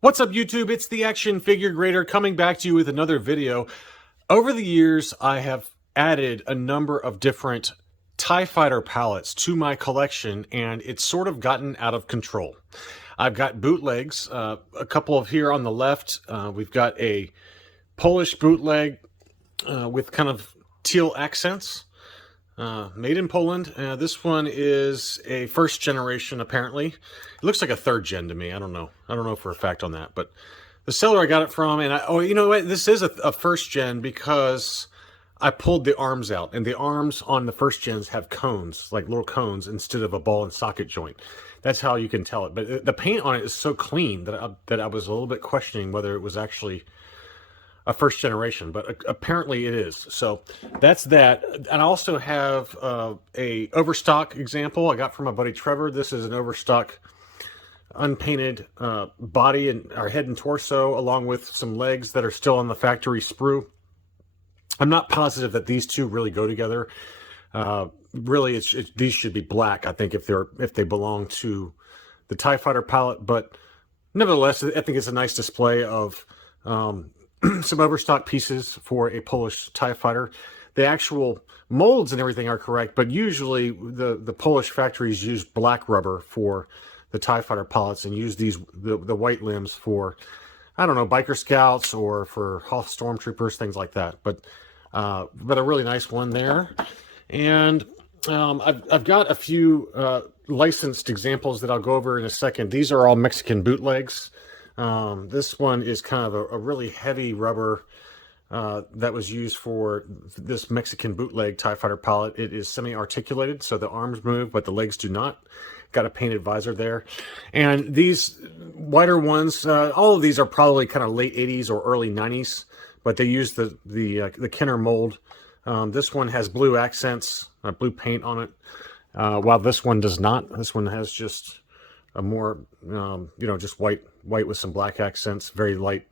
What's up, YouTube? It's the Action Figure Grader coming back to you with another video. Over the years, I have added a number of different TIE Fighter palettes to my collection, and it's sort of gotten out of control. I've got bootlegs, a couple of here on the left. We've got a Polish bootleg with kind of teal accents. Made in Poland. This one is a first generation, apparently. It looks like a third gen to me. I don't know. I don't know for a fact on that. But the seller I got it from, and you know what? This is a first gen because I pulled the arms out. And the arms on the first gens have cones, like little cones, instead of a ball and socket joint. That's how you can tell it. But the paint on it is so clean that I was a little bit questioning whether it was actually a first generation, but apparently it is. So that's that. And I also have a overstock example I got from my buddy Trevor. This is an overstock unpainted body and our head and torso, along with some legs that are still on the factory sprue. I'm not positive that these two really go together. Really, these should be black, I think, if they belong to the TIE Fighter palette. But nevertheless, I think it's a nice display of some overstock pieces for a Polish TIE Fighter. The actual molds and everything are correct, but usually the Polish factories use black rubber for the TIE Fighter palettes and use the white limbs for, I don't know, biker scouts or for Hoth stormtroopers, things like that. But a really nice one there. And I've got a few licensed examples that I'll go over in a second. These are all Mexican bootlegs. This one is kind of a really heavy rubber that was used for this Mexican bootleg TIE Fighter palette. It is semi-articulated, so the arms move, but the legs do not. Got a painted visor there. And these wider ones, all of these are probably kind of late 80s or early 90s, but they use the Kenner mold. This one has blue accents, blue paint on it, while this one does not. This one has just a more, just white with some black accents, very light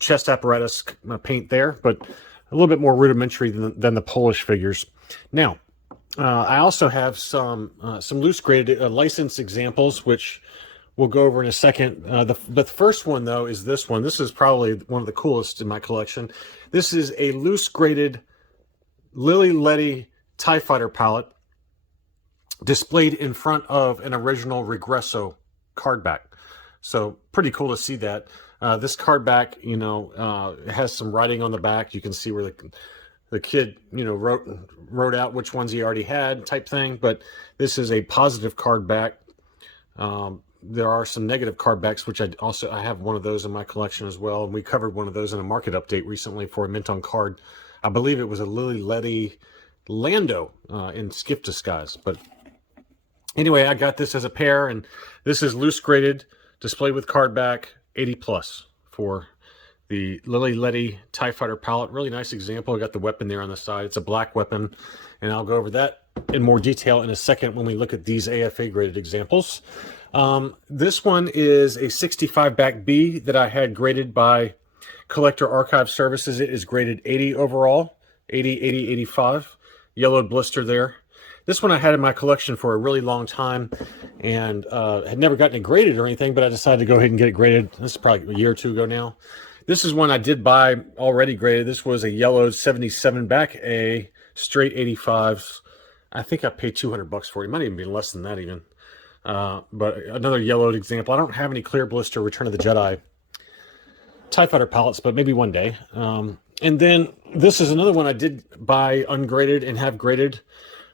chest apparatus paint there, but a little bit more rudimentary than the Polish figures. Now, I also have some loose graded licensed examples, which we'll go over in a second. The first one, though, is this one. This is probably one of the coolest in my collection. This is a loose graded Lily TIE Fighter palette displayed in front of an original Regresso card back. So pretty cool to see that. This card back, has some writing on the back. You can see where the kid, wrote out which ones he already had, type thing. But this is a positive card back. There are some negative card backs, which I have one of those in my collection as well. And we covered one of those in a market update recently for a mint on card. I believe it was a Ledy Lando in Skiff Disguise. But anyway, I got this as a pair, and this is loose graded, displayed with card back, 80 plus for the Ledy TIE Fighter palette. Really nice example. I got the weapon there on the side. It's a black weapon, and I'll go over that in more detail in a second when we look at these AFA graded examples. This one is a 65 back B that I had graded by Collector Archive Services. It is graded 80 overall, 80, 80, 85. Yellowed blister there. This one I had in my collection for a really long time and had never gotten it graded or anything, but I decided to go ahead and get it graded. This is probably a year or two ago now. This is one I did buy already graded. This was a yellowed 77 back A, straight 85s. I think I paid $200 for it. It might even be less than that even. But another yellowed example. I don't have any clear blister Return of the Jedi TIE Fighter palettes, but maybe one day. And then this is another one I did buy ungraded and have graded.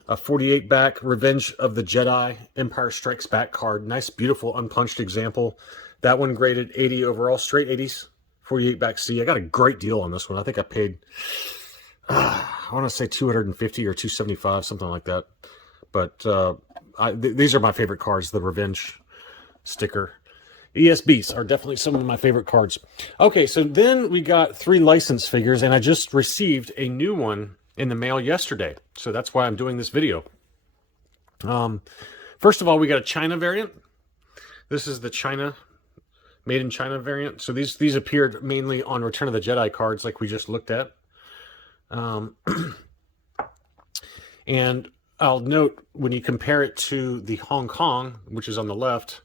A 48 back Revenge of the Jedi Empire Strikes Back card. Nice, beautiful, unpunched example. That one graded 80 overall, straight 80s, 48 back C. I got a great deal on this one. I think I paid, I want to say 250 or 275, something like that. But these are my favorite cards, the Revenge sticker. ESBs are definitely some of my favorite cards. Okay, so then we got 3 licensed figures, and I just received a new one in the mail yesterday, so that's why I'm doing this video. First of all, we got a China variant. This is the China, made in China variant. So these appeared mainly on Return of the Jedi cards, like we just looked at. And I'll note when you compare it to the Hong Kong, which is on the left,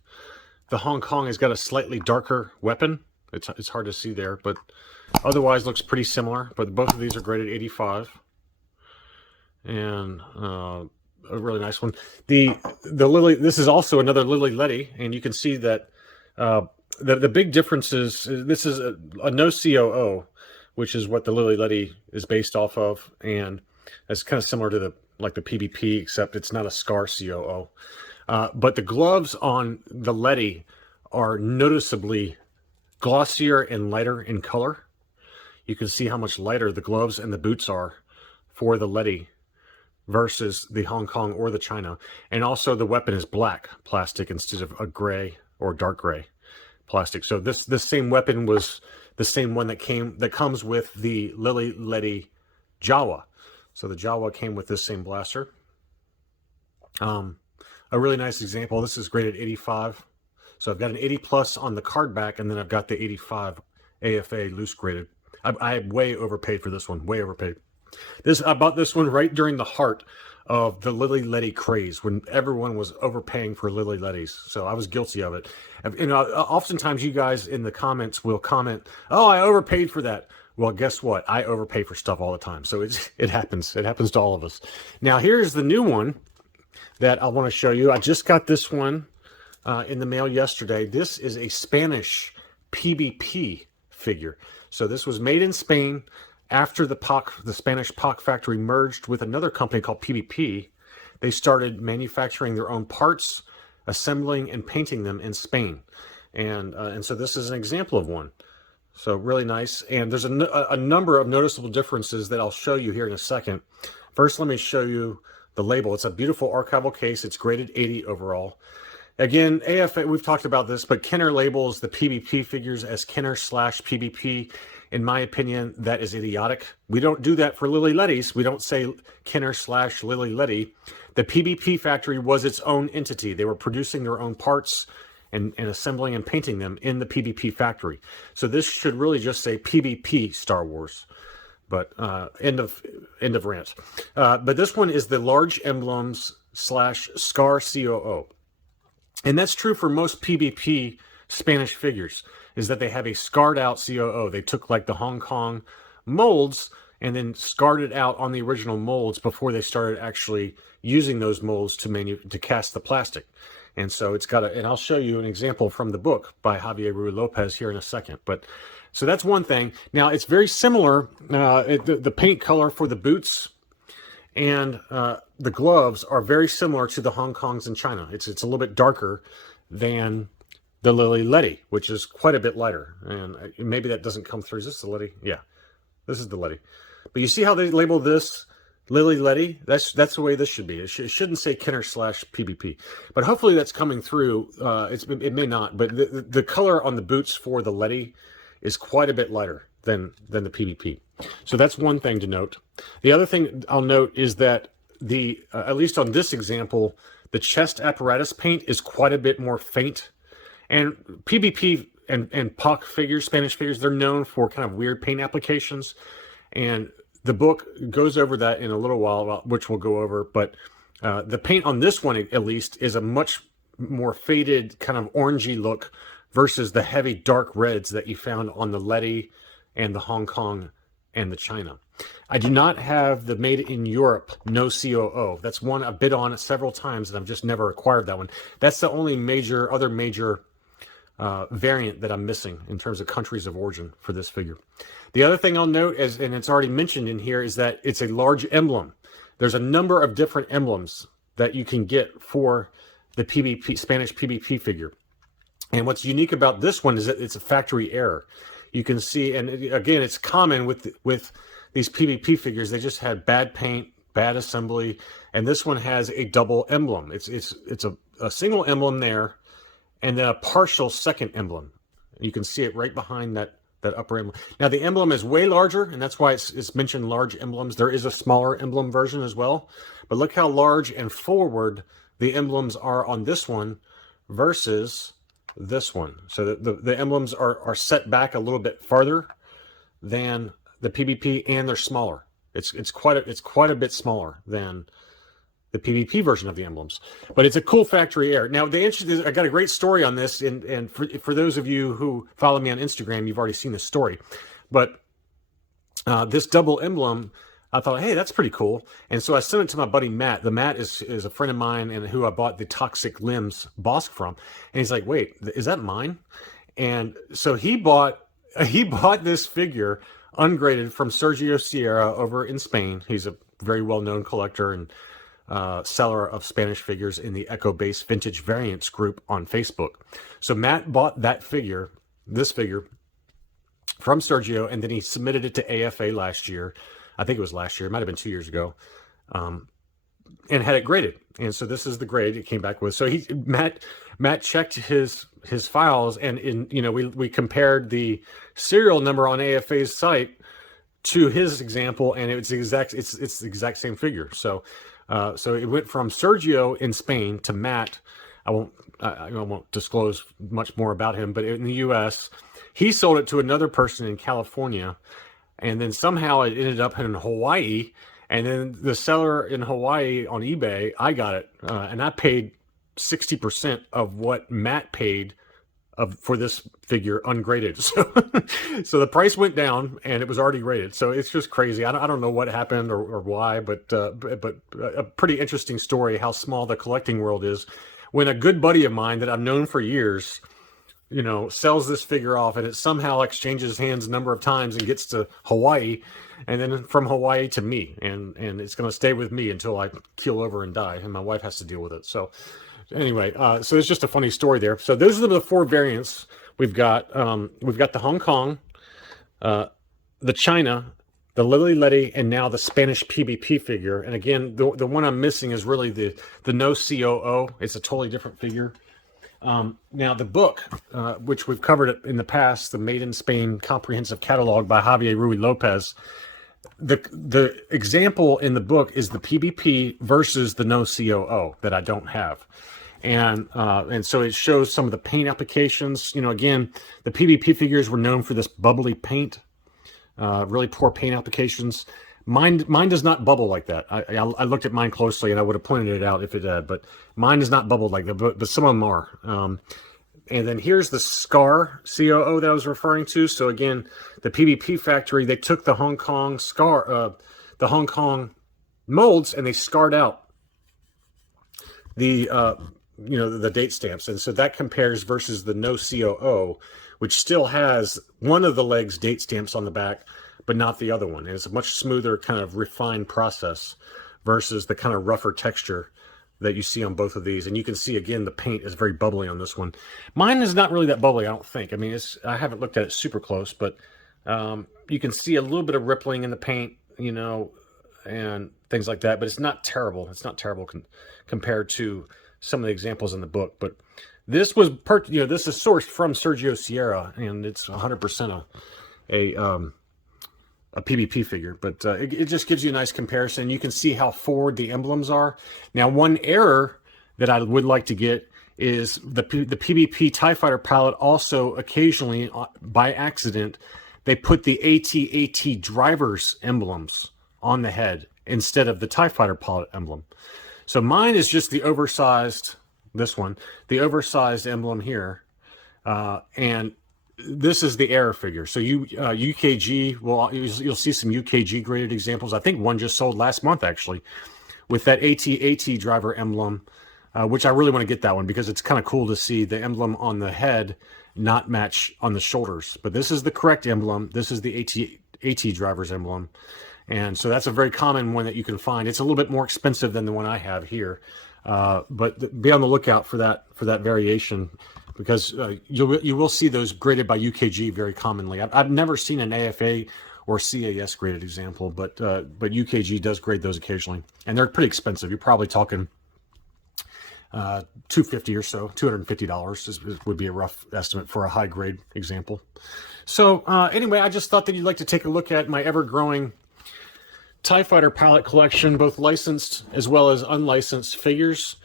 the Hong Kong has got a slightly darker weapon. It's hard to see there, but otherwise looks pretty similar. But both of these are graded 85, and a really nice one. The Lili. This is also another Lili Ledy, and you can see that the big difference is this is a no COO, which is what the Lili Ledy is based off of, and it's kind of similar to the Pbp, except it's not a scar COO. But the gloves on the Ledy are noticeably glossier and lighter in color. You can see how much lighter the gloves and the boots are for the Ledy versus the Hong Kong or the China. And also the weapon is black plastic instead of a gray or dark gray plastic. So this same weapon was the same one that comes with the Lili Ledy Jawa. So the Jawa came with this same blaster. A really nice example. This is graded 85. So I've got an 80 plus on the card back, and then I've got the 85 AFA loose graded. I way overpaid for this one. Way overpaid. I bought this one right during the heart of the Lili Ledy craze, when everyone was overpaying for Lili Ledys. So I was guilty of it. You know, oftentimes you guys in the comments will comment, "Oh, I overpaid for that." Well, guess what? I overpay for stuff all the time. So it happens. It happens to all of us. Now here's the new one that I want to show you. I just got this one in the mail yesterday. This is a Spanish Pbp figure. So this was made in Spain after the Spanish POC factory merged with another company called Pbp. They started manufacturing their own parts, assembling and painting them in Spain. And so this is an example of one. So really nice. And there's a number of noticeable differences that I'll show you here in a second. First, let me show you the label. It's a beautiful archival case. It's graded 80 overall. Again, AFA, we've talked about this, but Kenner labels the Pbp figures as Kenner/Pbp. In my opinion, that is idiotic. We don't do that for Lili Ledys. We don't say Kenner/Lili Ledy. The Pbp factory was its own entity. They were producing their own parts and assembling and painting them in the Pbp factory. So this should really just say Pbp Star Wars. But end of rant. But this one is the large emblems / scar COO. And that's true for most Pbp Spanish figures, is that they have a scarred out COO. They took like the Hong Kong molds and then scarred it out on the original molds before they started actually using those molds to cast the plastic. And so it's got and I'll show you an example from the book by Javier Ruiz Lopez here in a second. But so that's one thing. Now it's very similar. The paint color for the boots and the gloves are very similar to the Hong Kongs in China. It's a little bit darker than the Lili Ledy, which is quite a bit lighter. And maybe that doesn't come through. Is this the Ledy? Yeah, this is the Ledy. But you see how they label this Lili Ledy? That's the way this should be. It shouldn't say Kenner/Pbp. But hopefully that's coming through. It may not. But the color on the boots for the Ledy is quite a bit lighter than the Pbp. So that's one thing to note. The other thing I'll note is that at least on this example, the chest apparatus paint is quite a bit more faint. And Pbp and POC figures, Spanish figures, they're known for kind of weird paint applications. And the book goes over that in a little while, which we'll go over. But the paint on this one, at least, is a much more faded kind of orangey look versus the heavy dark reds that you found on the Ledy and the Hong Kong and the China. I do not have the made in Europe no COO. That's one I've bid on it several times and I've just never acquired that one. That's the only other major variant that I'm missing in terms of countries of origin for this figure. The other thing I'll note, and it's already mentioned in here, is that it's a large emblem. There's a number of different emblems that you can get for the Spanish Pbp figure. And what's unique about this one is that it's a factory error. You can see, and again, it's common with these Pbp figures. They just had bad paint, bad assembly, and this one has a double emblem. It's a single emblem there, and then a partial second emblem. You can see it right behind that upper emblem. Now the emblem is way larger, and that's why it's mentioned large emblems. There is a smaller emblem version as well, but look how large and forward the emblems are on this one versus this one. So the emblems are set back a little bit farther than the Pbp, and they're smaller. It's quite a bit smaller than the PBP version of the emblems. But it's a cool factory error. Now, I got a great story on this, and for those of you who follow me on Instagram, you've already seen this story. But this double emblem, I thought, hey, that's pretty cool. And so I sent it to my buddy Matt. The Matt is a friend of mine and who I bought the Toxic Limbs Bosk from. And he's like, wait, is that mine? And so he bought this figure ungraded from Sergio Sierra over in Spain. He's a very well-known collector and seller of Spanish figures in the Echo Base Vintage Variants group on Facebook. So Matt bought that figure, this figure, from Sergio, and then he submitted it to AFA last year. I think it was last year. It might have been 2 years ago. And had it graded. And so this is the grade it came back with. So Matt checked his files, and we compared the serial number on AFA's site to his example, and it's the exact same figure. So it went from Sergio in Spain to Matt. I won't disclose much more about him, but in the US, he sold it to another person in California, and then somehow it ended up in Hawaii. And then the seller in Hawaii on eBay, I got it, and I paid 60% of what Matt paid for this figure ungraded. So the price went down, and it was already graded. So it's just crazy. I don't know what happened or why, but a pretty interesting story how small the collecting world is. When a good buddy of mine that I've known for years, sells this figure off, and it somehow exchanges hands a number of times and gets to Hawaii, and then from Hawaii to me, and it's going to stay with me until I keel over and die, and my wife has to deal with it. So anyway, so it's just a funny story there. So those are the 4 variants we've got. We've got the Hong Kong, the China, the Ledy, and now the Spanish Pbp figure. And again, the one I'm missing is really the no COO. It's a totally different figure. Now the book, which we've covered in the past, the Made in Spain Comprehensive Catalog by Javier Ruy Lopez. The example in the book is the PBP versus the no COO that I don't have. And so it shows some of the paint applications. Again, the PBP figures were known for this bubbly paint, really poor paint applications. Mine does not bubble like that. I looked at mine closely, and I would have pointed it out if it had, but mine is not bubbled like that, but some of them are. And then here's the Scar COO that I was referring to. So again, the PBP factory, they took the Hong Kong the Hong Kong molds, and they scarred out the date stamps. And so that compares versus the no COO, which still has one of the legs date stamps on the back, but not the other one. And it's a much smoother, kind of refined process versus the kind of rougher texture that you see on both of these. And you can see, again, the paint is very bubbly on this one. Mine is not really that bubbly, I don't think. I mean, I haven't looked at it super close, but you can see a little bit of rippling in the paint, and things like that. But it's not terrible. It's not terrible compared to some of the examples in the book. But this was, this is sourced from Sergio Sierra, and it's 100% a PBP figure, but it just gives you a nice comparison. You can see how forward the emblems are. Now, one error that I would like to get is the PBP TIE Fighter palette also occasionally, by accident, they put the AT-AT drivers emblems on the head instead of the TIE Fighter palette emblem. So mine is just the oversized, this one, the oversized emblem here, and this is the error figure. So UKG, you'll see some UKG graded examples. I think one just sold last month, actually, with that AT-AT driver emblem, which I really want to get that one because it's kind of cool to see the emblem on the head not match on the shoulders. But this is the correct emblem. This is the AT driver's emblem. And so that's a very common one that you can find. It's a little bit more expensive than the one I have here. But be on the lookout for that variation, because you will see those graded by UKG very commonly. I've never seen an AFA or CAS graded example, but UKG does grade those occasionally, and they're pretty expensive. You're probably talking $250 or so, $250 would be a rough estimate for a high grade example. So anyway, I just thought that you'd like to take a look at my ever-growing TIE Fighter palette collection, both licensed as well as unlicensed figures.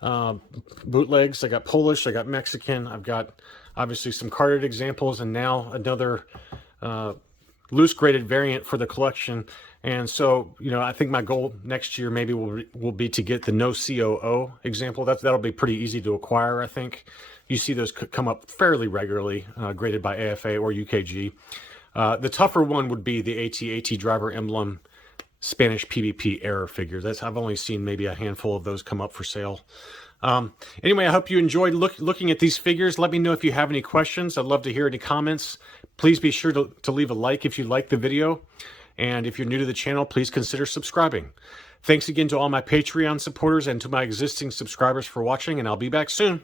Bootlegs. I got Polish, I got Mexican, I've got obviously some carded examples, and now another loose graded variant for the collection. And so, you know, I think my goal next year maybe will be to get the no COO example. That'll be pretty easy to acquire, I think. You see those come up fairly regularly, graded by AFA or UKG. The tougher one would be the AT driver emblem Spanish PBP error figures. I've only seen maybe a handful of those come up for sale. Anyway, I hope you enjoyed looking at these figures. Let me know if you have any questions. I'd love to hear any comments. Please be sure to leave a like if you like the video. And if you're new to the channel, please consider subscribing. Thanks again to all my Patreon supporters and to my existing subscribers for watching, and I'll be back soon.